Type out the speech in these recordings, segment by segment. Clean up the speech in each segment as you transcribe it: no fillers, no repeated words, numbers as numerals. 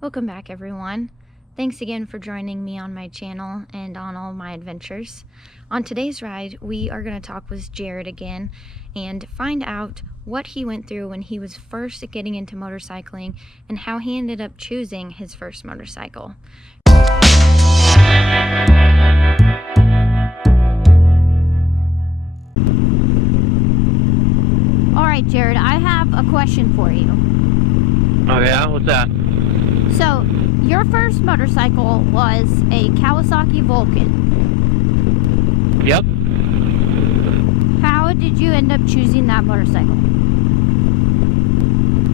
Welcome back, everyone. Thanks again for joining me on my channel and on all my adventures. On today's ride, we are going to talk with Jared again and find out what he went through when he was first getting into motorcycling and how he ended up choosing his first motorcycle. All right, Jared, I have a question for you. Oh yeah? What's that? So, your first motorcycle was a Kawasaki Vulcan. Yep. How did you end up choosing that motorcycle?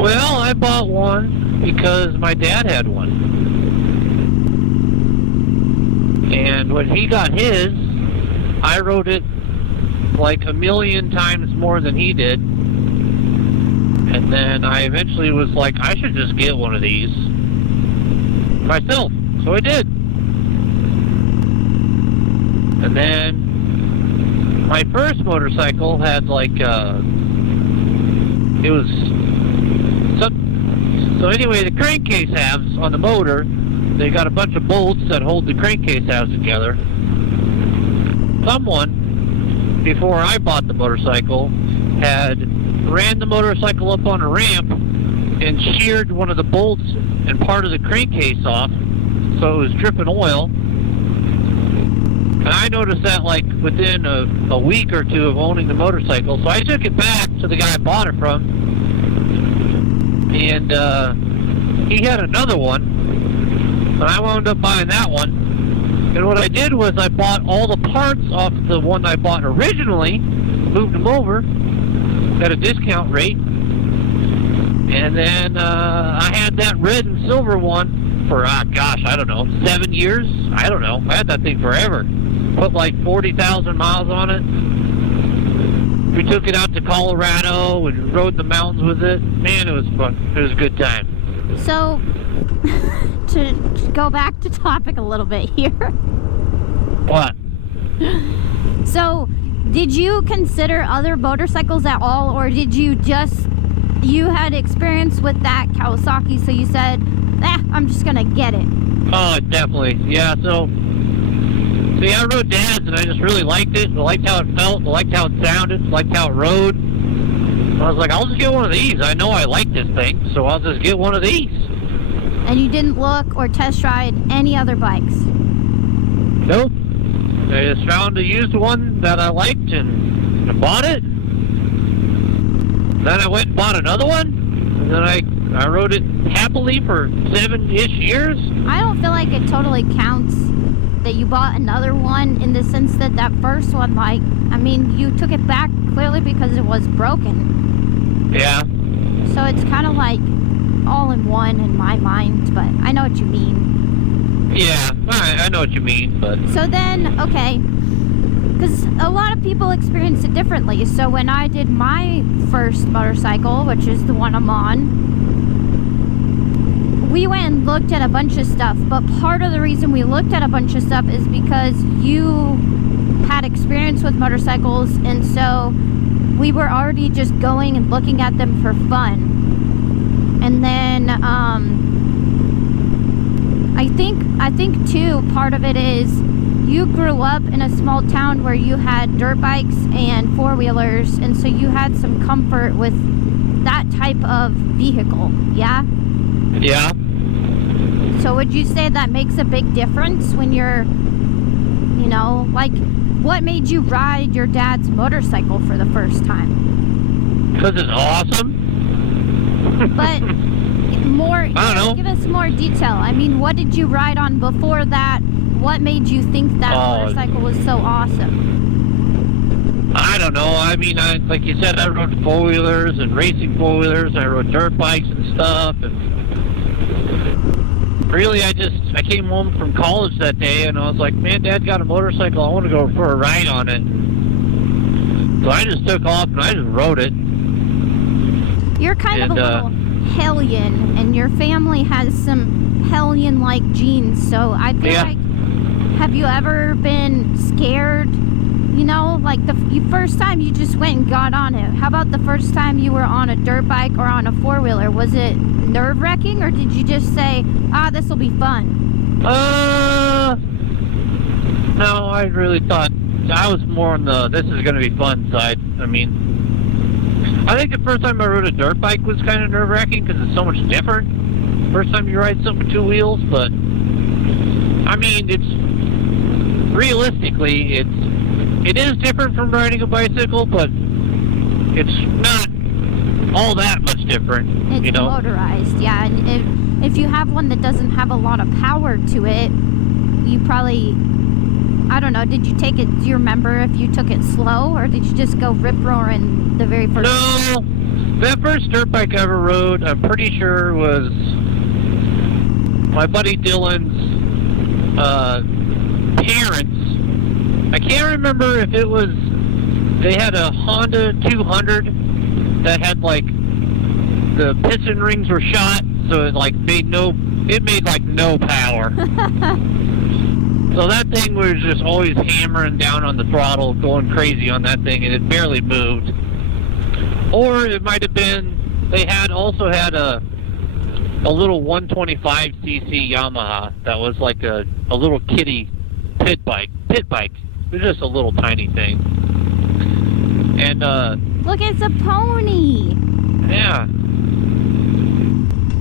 Well, I bought one because my dad had one. And when he got his, I rode it like a million times more than he did. And then I eventually was like, I should just get one of these myself. So I did. And then my first motorcycle had like it was so anyway, the crankcase halves on the motor, they got a bunch of bolts that hold the crankcase halves together. Someone, before I bought the motorcycle, had ran the motorcycle up on a ramp and sheared one of the bolts and part of the crankcase off, so it was dripping oil. And I noticed that like within a week or two of owning the motorcycle, so I took it back to the guy I bought it from, and he had another one, and I wound up buying that one. And what I did was I bought all the parts off the one I bought originally, moved them over at a discount rate, and then I had that red and silver one for, gosh, I don't know, 7 years? I don't know. I had that thing forever. Put like 40,000 miles on it. We took it out to Colorado and rode the mountains with it. Man, it was fun. It was a good time. So, to go back to topic a little bit here. What? So, did you consider other motorcycles at all, or did you had experience with that Kawasaki, so you said, I'm just gonna get it? Oh, definitely. Yeah, so, see, I rode Dad's, and I just really liked it. I liked how it felt. I liked how it sounded. I liked how it rode. I was like, I'll just get one of these. I know I like this thing, so I'll just get one of these. And you didn't look or test ride any other bikes? Nope. I just found a used one that I liked and I bought it. Then I went and bought another one, and then I rode it happily for 7-ish years. I don't feel like it totally counts that you bought another one, in the sense that that first one, like, I mean, you took it back clearly because it was broken. Yeah. So it's kind of like all in one in my mind, but I know what you mean. Yeah, I know what you mean, but... So then, okay, because a lot of people experience it differently. So when I did my first motorcycle, which is the one I'm on, we went and looked at a bunch of stuff. But part of the reason we looked at a bunch of stuff is because you had experience with motorcycles, and so we were already just going and looking at them for fun. And then, I think too, part of it is you grew up in a small town where you had dirt bikes and four-wheelers, and so you had some comfort with that type of vehicle, yeah? Yeah. So would you say that makes a big difference when you're, you know, like, what made you ride your dad's motorcycle for the first time? Because it's awesome. But more, I don't know. Give us more detail. I mean, what did you ride on before that? What made you think that motorcycle was so awesome? I don't know. I mean, like you said, I rode four-wheelers and racing four-wheelers. I rode dirt bikes and stuff. And really, I came home from college that day, and I was like, man, Dad got a motorcycle. I want to go for a ride on it. So I just took off, and I just rode it. You're kind of a little hellion, and your family has some hellion-like genes, so I feel like, have you ever been scared? You know, like the first time you just went and got on it. How about the first time you were on a dirt bike or on a four-wheeler? Was it nerve-wracking, or did you just say, this will be fun? No, I really thought, I was more on the this is going to be fun side. I mean, I think the first time I rode a dirt bike was kind of nerve-wracking because it's so much different. First time you ride something with two wheels, but I mean, realistically, it is different from riding a bicycle, but it's not all that much different. It's you know, motorized, yeah. And if you have one that doesn't have a lot of power to it, you probably, I don't know, did you take it, do you remember if you took it slow, or did you just go rip-roaring the very first? No, that first dirt bike I ever rode, I'm pretty sure was my buddy Dylan's parents. I can't remember if it was, they had a Honda 200 that had like, the piston rings were shot, so it like made like no power. So that thing was just always hammering down on the throttle, going crazy on that thing, and it barely moved. Or it might have been, they also had a little 125cc Yamaha that was like a little kiddie pit bike. It was just a little tiny thing. And Look, it's a pony. yeah.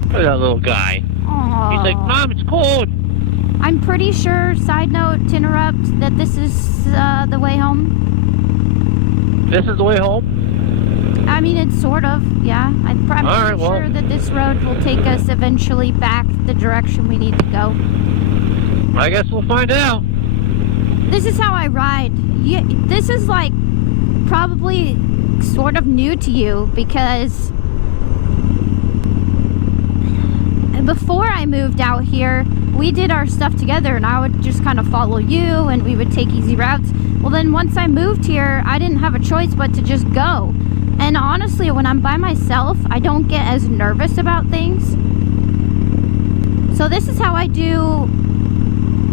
Look at that little guy. Aww. He's like, Mom, it's cold. I'm pretty sure, side note to interrupt, that this is the way home. This is the way home? I mean, it's sort of, yeah. I'm pretty sure that this road will take us eventually back the direction we need to go. I guess we'll find out. This is how I ride. This is like probably sort of new to you, because before I moved out here, we did our stuff together, and I would just kind of follow you, and we would take easy routes. Well, then once I moved here, I didn't have a choice but to just go. And honestly, when I'm by myself, I don't get as nervous about things. So this is how I do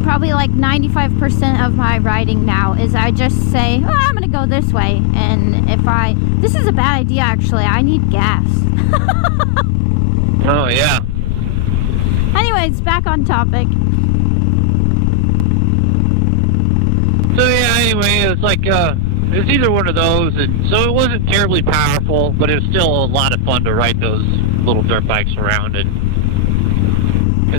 probably like 95% of my riding now, is I just say, oh, I'm gonna go this way. And this is a bad idea actually, I need gas. Oh, yeah. Anyways, back on topic. So yeah, anyway, it's like, it's either one of those, and so it wasn't terribly powerful, but it was still a lot of fun to ride those little dirt bikes around. And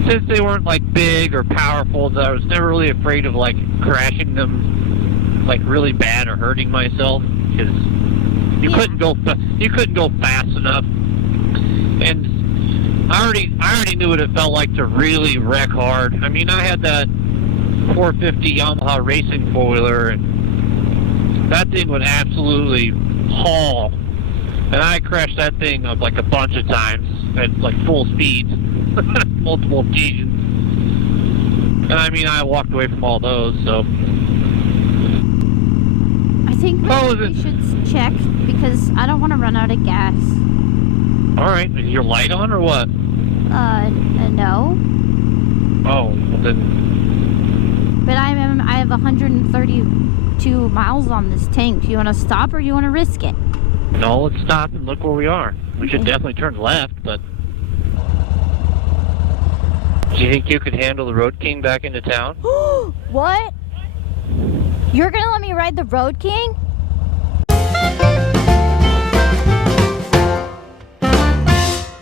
since they weren't like big or powerful, I was never really afraid of like crashing them like really bad or hurting myself, because you couldn't go fast enough. And I already knew what it felt like to really wreck hard. I mean, I had that 450 Yamaha racing four-wheeler, and that thing would absolutely haul. And I crashed that thing up like a bunch of times at like full speed, multiple occasions. And I mean, I walked away from all those, so. I think we should check, because I don't want to run out of gas. Alright, is your light on or what? No. Oh, well then. But I have 132 miles on this tank. Do you want to stop, or do you want to risk it? No, let's stop and look where we are. We should definitely turn left, but. Do you think you could handle the Road King back into town? What? You're gonna let me ride the Road King?